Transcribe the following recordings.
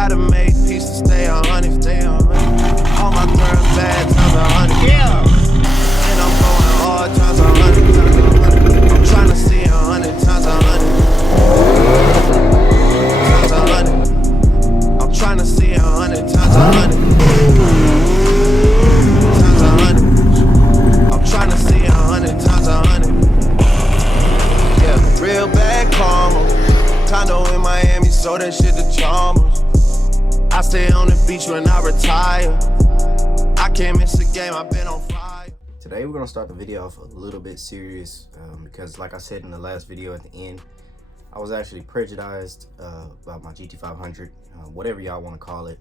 Gotta make peace to stay 100. All my third bad times 100. Yeah. And I'm going hard times 100. I'm trying to see 100 times 100. I'm trying to see 100 times 100. Times 100. I'm trying to see 100 times 100. Yeah, real bad karma. Condo in Miami, so that shit the Chalmers. I stay on the beach when I retire. I can't miss a game, I've been on fire. Today we're gonna start the video off a little bit serious because, like I said in the last video at the end, I was actually prejudiced about my Gt500, whatever y'all want to call it,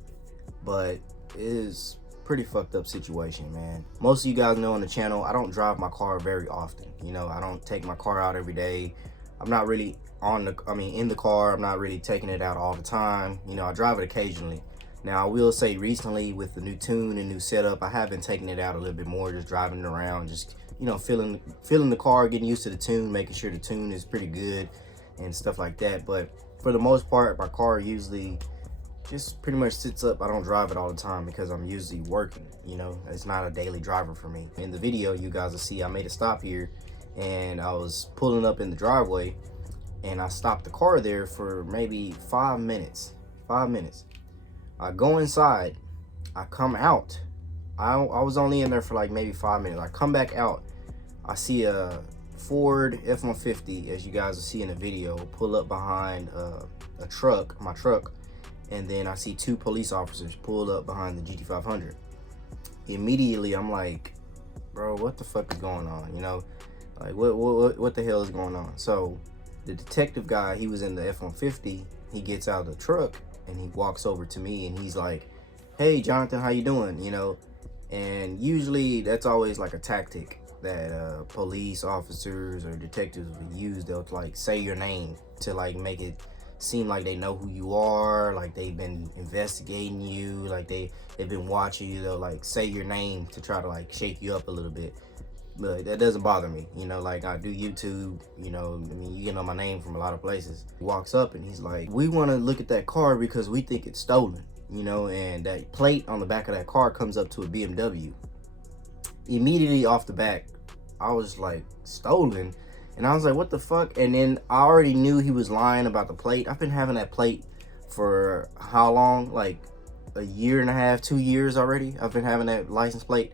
but it is pretty fucked up situation, man. Most of you guys know on the channel, I don't drive my car very often. You know, I don't take my car out every day. I'm not really in the car. I'm not really taking it out all the time. You know, I drive it occasionally. Now, I will say recently with the new tune and new setup, I have been taking it out a little bit more, just driving it around, just, you know, feeling the car, getting used to the tune, making sure the tune is pretty good and stuff like that. But for the most part, my car usually just pretty much sits up. I don't drive it all the time because I'm usually working, you know. It's not a daily driver for me. In the video, you guys will see I made a stop here and I was pulling up in the driveway and I stopped the car there for maybe 5 minutes. 5 minutes. I go inside, I come out. I was only in there for like maybe 5 minutes. I come back out, I see a Ford F-150, as you guys will see in the video, pull up behind a truck, my truck, and then I see two police officers pull up behind the Gt500. Immediately, I'm like, bro, what the fuck is going on? You know, like what the hell is going on? So the detective guy, he was in the F-150. He gets out of the truck and he walks over to me and he's like, hey Jonathan, how you doing? You know, and usually that's always like a tactic that police officers or detectives would use. They'll like say your name to like make it seem like they know who you are, like they've been investigating you, like they've been watching you. They'll like say your name to try to like shake you up a little bit. But that doesn't bother me, you know, like I do YouTube, you know, I mean, you can know my name from a lot of places. He walks up and he's like, we want to look at that car because we think it's stolen, you know, and that plate on the back of that car comes up to a BMW. Immediately off the back, I was like, stolen? And I was like, what the fuck? And then I already knew he was lying about the plate. I've been having that plate for how long? Like a year and a half, 2 years already. I've been having that license plate.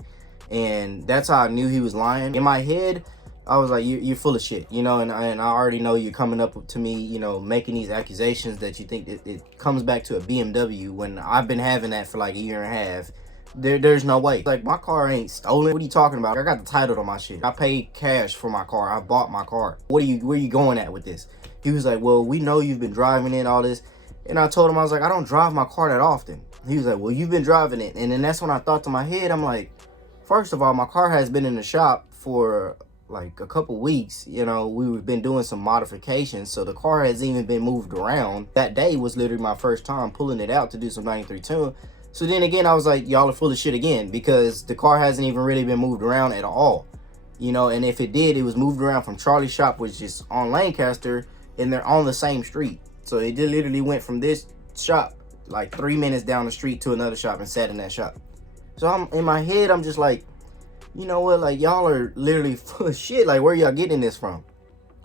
And that's how I knew he was lying. In my head, I was like, you're full of shit, you know, and I already know you're coming up to me, you know, making these accusations that you think it comes back to a BMW when I've been having that for like a year and a half. There's no way. Like, my car ain't stolen. What are you talking about? I got the title on my shit. I paid cash for my car. I bought my car. Where are you going at with this? He was like, well, we know you've been driving it, all this. And I told him, I was like, I don't drive my car that often. He was like, well, you've been driving it. And then that's when I thought to my head, I'm like, first of all, my car has been in the shop for like a couple weeks. You know, we've been doing some modifications, so the car hasn't even been moved around. That day was literally my first time pulling it out to do some 93 tune. So then again, I was like, y'all are full of shit again, because the car hasn't even really been moved around at all. You know, and if it did, it was moved around from Charlie's shop, which is on Lancaster, and they're on the same street. So it literally went from this shop like 3 minutes down the street to another shop and sat in that shop. So I'm in my head, I'm just like, you know what, like, y'all are literally full of shit. Like, where y'all getting this from?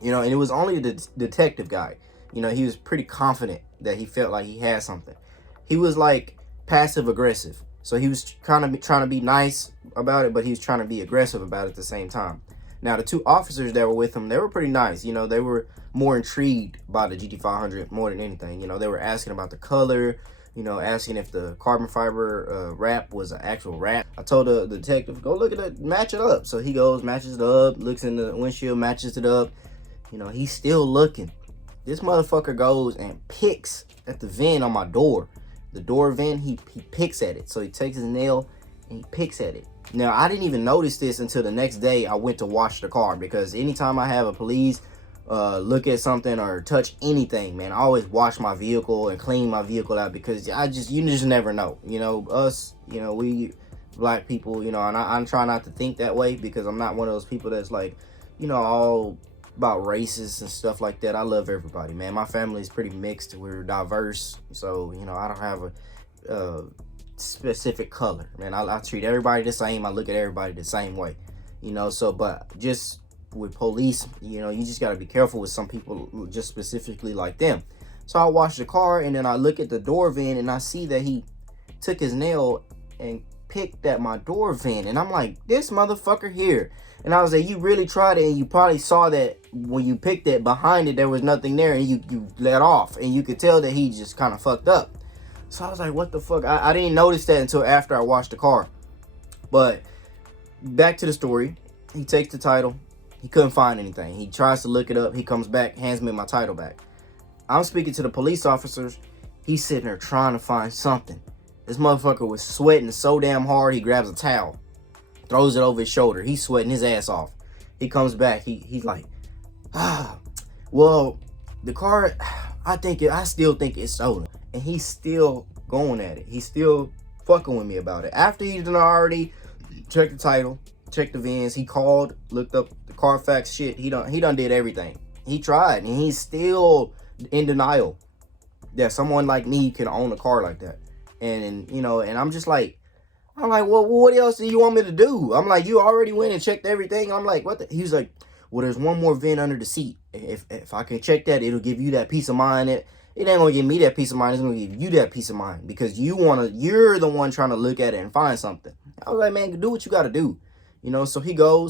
You know, and it was only the detective guy. You know, he was pretty confident that he felt like he had something. He was like passive aggressive. So he was kind of trying to be nice about it, but he was trying to be aggressive about it at the same time. Now, the two officers that were with him, they were pretty nice. You know, they were more intrigued by the Gt500 more than anything. You know, they were asking about the color, you know, asking if the carbon fiber wrap was an actual wrap. I told the detective, go look at it, match it up. So he goes, matches it up, looks in the windshield, matches it up. You know, he's still looking. This motherfucker goes and picks at the vent on my door. The door vent, he picks at it. So he takes his nail and he picks at it. Now, I didn't even notice this until the next day I went to wash the car, because anytime I have a police look at something or touch anything, man, I always wash my vehicle and clean my vehicle out, because you just never know. You know, us, you know, we black people, you know, and I'm trying not to think that way, because I'm not one of those people that's like, you know, all about races and stuff like that. I love everybody, man. My family is pretty mixed. We're diverse, so you know, I don't have a specific color, man. I treat everybody the same. I look at everybody the same way, you know. So, but just with police, you know, you just got to be careful with some people, just specifically like them. So I wash the car, and then I look at the door vent, and I see that he took his nail and picked at my door vent, and I'm like, this motherfucker here. And I was like, you really tried it, and you probably saw that when you picked it, behind it there was nothing there, and you let off, and you could tell that he just kind of fucked up. So I was like, what the fuck? I didn't notice that until after I washed the car. But back to the story. He takes the title. He couldn't find anything. He tries to look it up. He comes back, hands me my title back. I'm speaking to the police officers. He's sitting there trying to find something. This motherfucker was sweating so damn hard, he grabs a towel, throws it over his shoulder. He's sweating his ass off. He comes back. He's like, well, the car, I still think it's stolen. And he's still going at it. He's still fucking with me about it. After he done already checked the title, checked the VINs, he called, looked up the Carfax shit. He done did everything. He tried, and he's still in denial that someone like me can own a car like that. And you know, and I'm like, well, what else do you want me to do? I'm like, you already went and checked everything. I'm like, what the? He's like, well, there's one more VIN under the seat. If I can check that, it'll give you that peace of mind. It ain't gonna give me that peace of mind. It's gonna give you that peace of mind, because you're the one trying to look at it and find something. I was like, man, do what you got to do, you know. So he go,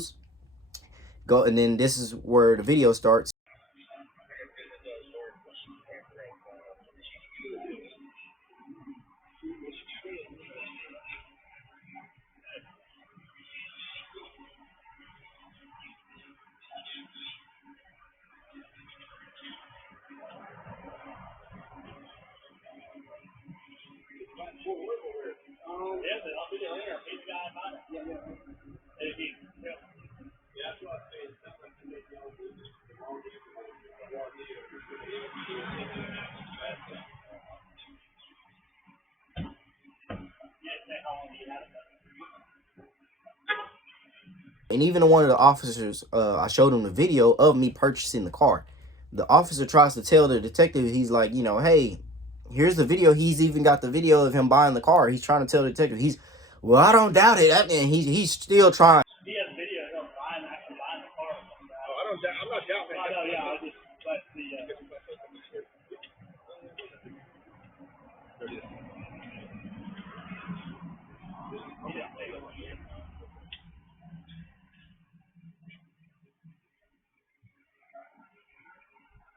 and then this is where the video starts. And even one of the officers, I showed him the video of me purchasing the car. The officer tries to tell the detective, he's like, you know, hey, here's the video. He's even got the video of him buying the car. He's trying to tell the detective, well, I don't doubt it. And he's still trying. He has video of him actually buying the car. Oh, I'm not doubting it. I know, yeah, I just, but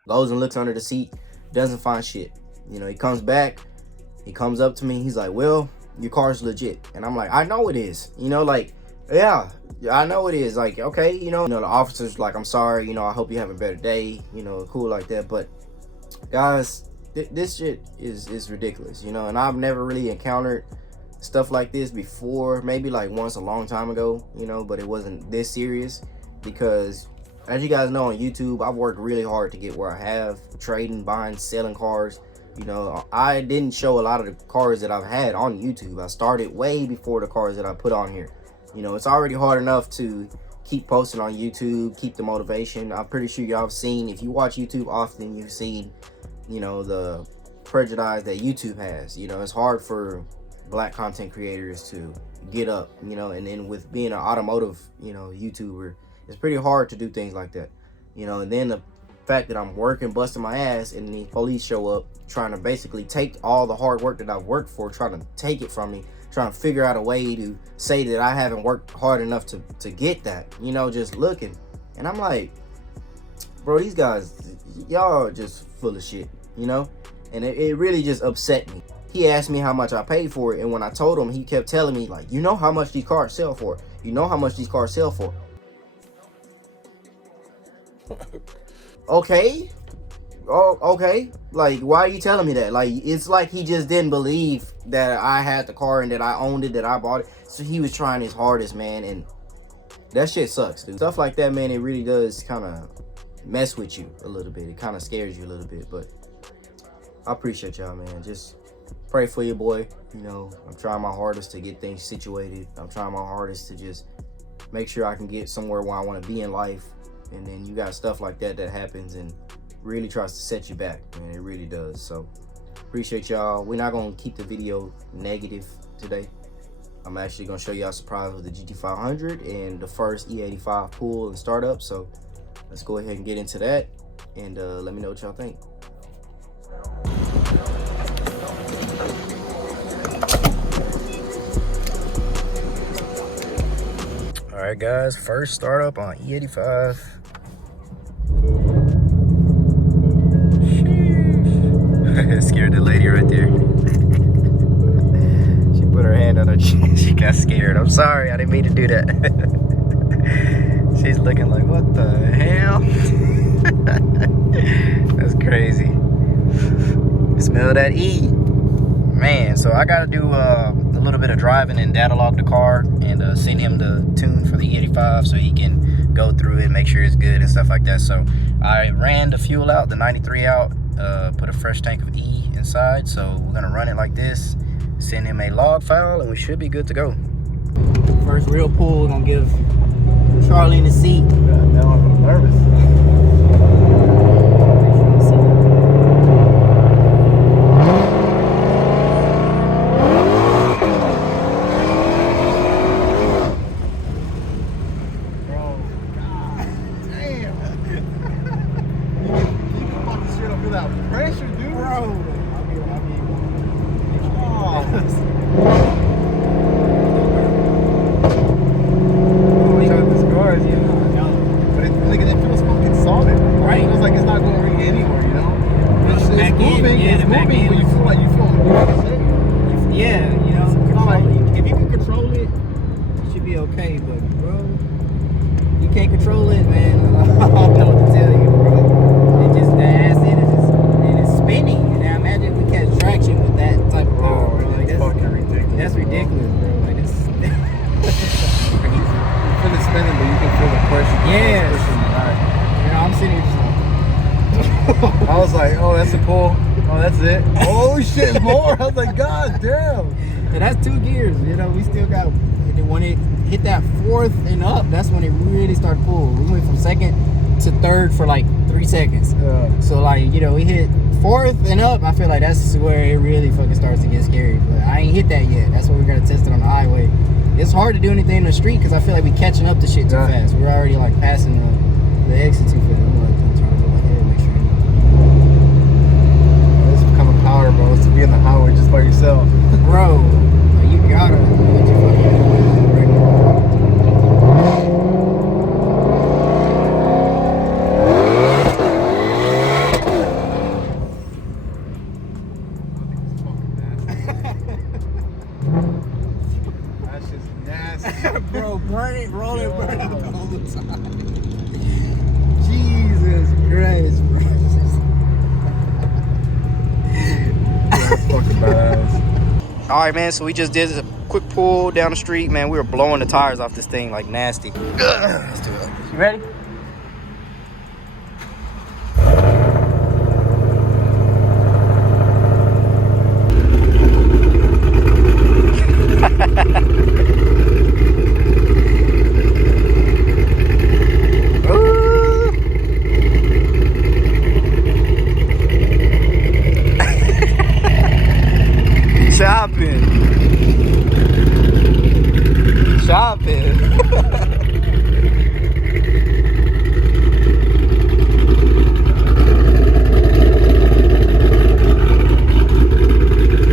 Goes and looks under the seat, doesn't find shit. You know, he comes back, he comes up to me, he's like, well, your car's legit. And I'm like, I know it is. You know, like, yeah, I know it is. Like, okay, you know, the officer's like, I'm sorry, you know, I hope you have a better day, you know, cool like that. But guys, this shit is ridiculous, you know. And I've never really encountered stuff like this before. Maybe like once a long time ago, you know, but it wasn't this serious, because as you guys know, on YouTube, I've worked really hard to get where I have, trading, buying, selling cars. You know, I didn't show a lot of the cars that I've had on YouTube. I started way before the cars that I put on here. You know, it's already hard enough to keep posting on YouTube, keep the motivation. I'm pretty sure y'all have seen, if you watch YouTube often, you've seen, you know, the prejudice that YouTube has. You know, it's hard for black content creators to get up, you know, and then with being an automotive, you know, YouTuber, it's pretty hard to do things like that, you know. And then the fact that I'm working, busting my ass, and the police show up trying to basically take all the hard work that I've worked for, trying to take it from me, trying to figure out a way to say that I haven't worked hard enough to get that, you know, just looking. And I'm like, bro, these guys, y'all are just full of shit, you know. And it really just upset me. He asked me how much I paid for it, and when I told him, he kept telling me, like, you know how much these cars sell for? You know how much these cars sell for? Okay, oh, okay, like, why are you telling me that? Like, it's like he just didn't believe that I had the car and that I owned it, that I bought it. So he was trying his hardest, man, and that shit sucks, dude. Stuff like that, man, it really does kind of mess with you a little bit. It kind of scares you a little bit. But I appreciate y'all, man. Just pray for your boy. You know, I'm trying my hardest to get things situated. I'm trying my hardest to just make sure I can get somewhere where I want to be in life. and then you got stuff like that happens and really tries to set you back, man. It really does. So appreciate y'all. We're not gonna keep the video negative today. I'm actually gonna show y'all a surprise with the Gt500 and the first E85 pull and startup. So let's go ahead and get into that, and let me know what y'all think. All right, guys, first startup on E85. Scared the lady right there. She put her hand on her chin. She got scared. I'm sorry, I didn't mean to do that. She's looking like, what the hell? That's crazy. Smell that E. Man, so I gotta do a little bit of driving and data log the car and send him the tune for the E85 so he can go through it and make sure it's good and stuff like that. So I ran the fuel out, the 93 out, put a fresh tank of E inside. So we're gonna run it like this, send him a log file, and we should be good to go. First real pull, we're gonna give Charlie in the seat. Now I'm nervous. Okay, but bro, you can't control it, man. I don't know what to tell you, bro. It just, the ass end is just, and it's spinning. And I imagine we catch traction with that type of power, bro. Like, that's fucking ridiculous. That's ridiculous, bro. Like, this. You feel it spinning, but you can feel the pressure. Yeah. You know, I'm sitting here just like. I was like, oh, that's a pull. Oh, that's it. Oh shit, more. I was like, god damn. So that's 2 gears. You know, we still got. When it hit that 4th and up, that's when it really started pulling. We went from 2nd to 3rd for like 3 seconds. So like, you know, we hit 4th and up. I feel like that's where it really fucking starts to get scary. But I ain't hit that yet. That's why we gotta test it on the highway. It's hard to do anything in the street because I feel like we catching up to shit too fast. We're already like passing the exit too fast. I'm like, I'm trying to go ahead and make sure. This is becoming power, bro. It's to be in the highway just by yourself, bro. You gotta. That's just nasty. Bro, burn it, roll it, burn it all the time. Jesus Christ, bro. That's fucking badass. Alright, man, so we just did a quick pull down the street, man. We were blowing the tires off this thing like nasty. Let's do it. You ready? Choppin.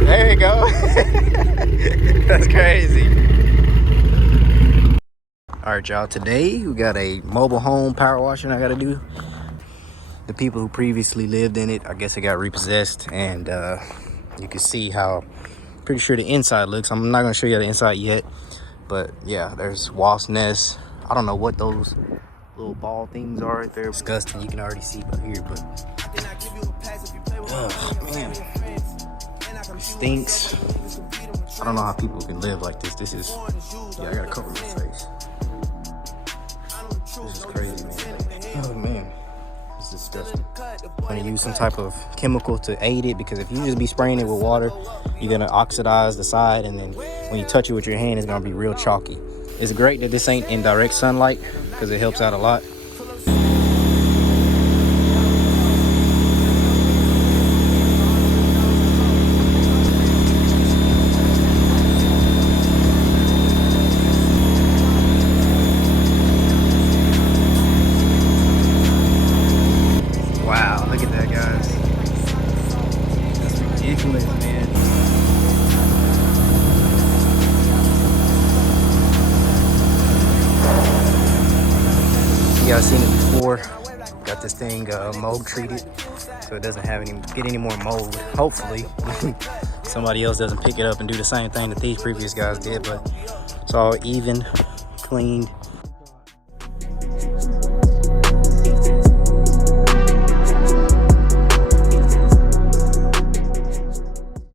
There you go. That's crazy. All right, y'all. Today we got a mobile home power washing I gotta do. The people who previously lived in it, I guess it got repossessed, and you can see how pretty sure the inside looks. I'm not gonna show you the inside yet, but yeah, there's wasp nests. I don't know what those little ball things are right there. Disgusting. You can already see by here, but oh man, it stinks. I don't know how people can live like this. This is, yeah, I gotta cover my face. This is crazy, man. Oh man, this is disgusting. I'm gonna use some type of chemical to aid it, because if you just be spraying it with water, you're gonna oxidize the side, and then when you touch it with your hand, it's gonna be real chalky. It's great that this ain't in direct sunlight because it helps out a lot. excellent, man. You guys seen it before. Got this thing mold treated, so it doesn't have get any more mold. Hopefully, somebody else doesn't pick it up and do the same thing that these previous guys did. But it's all even, cleaned.